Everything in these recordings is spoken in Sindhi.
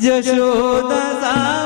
جشودا سان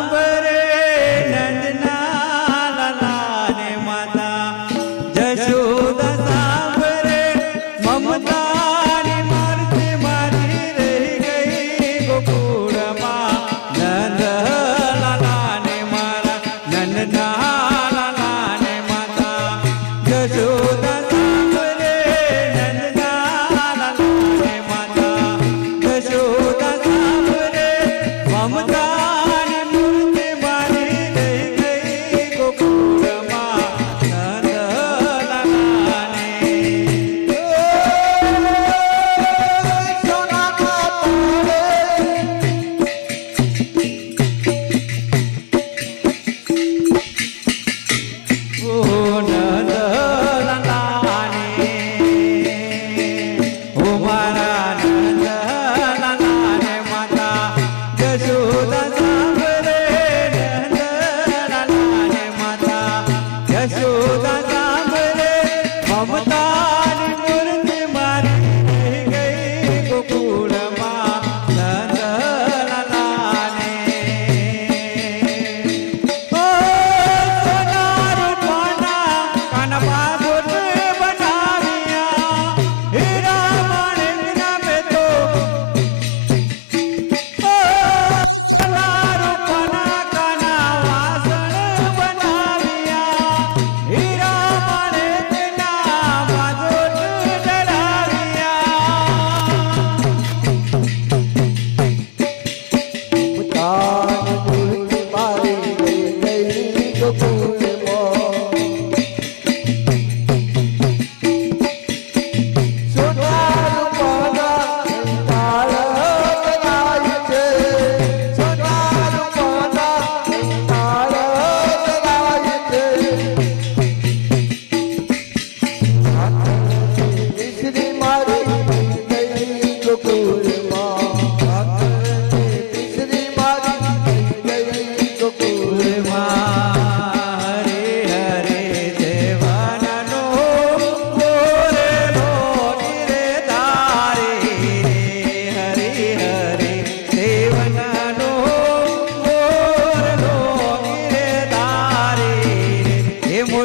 हम तो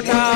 down.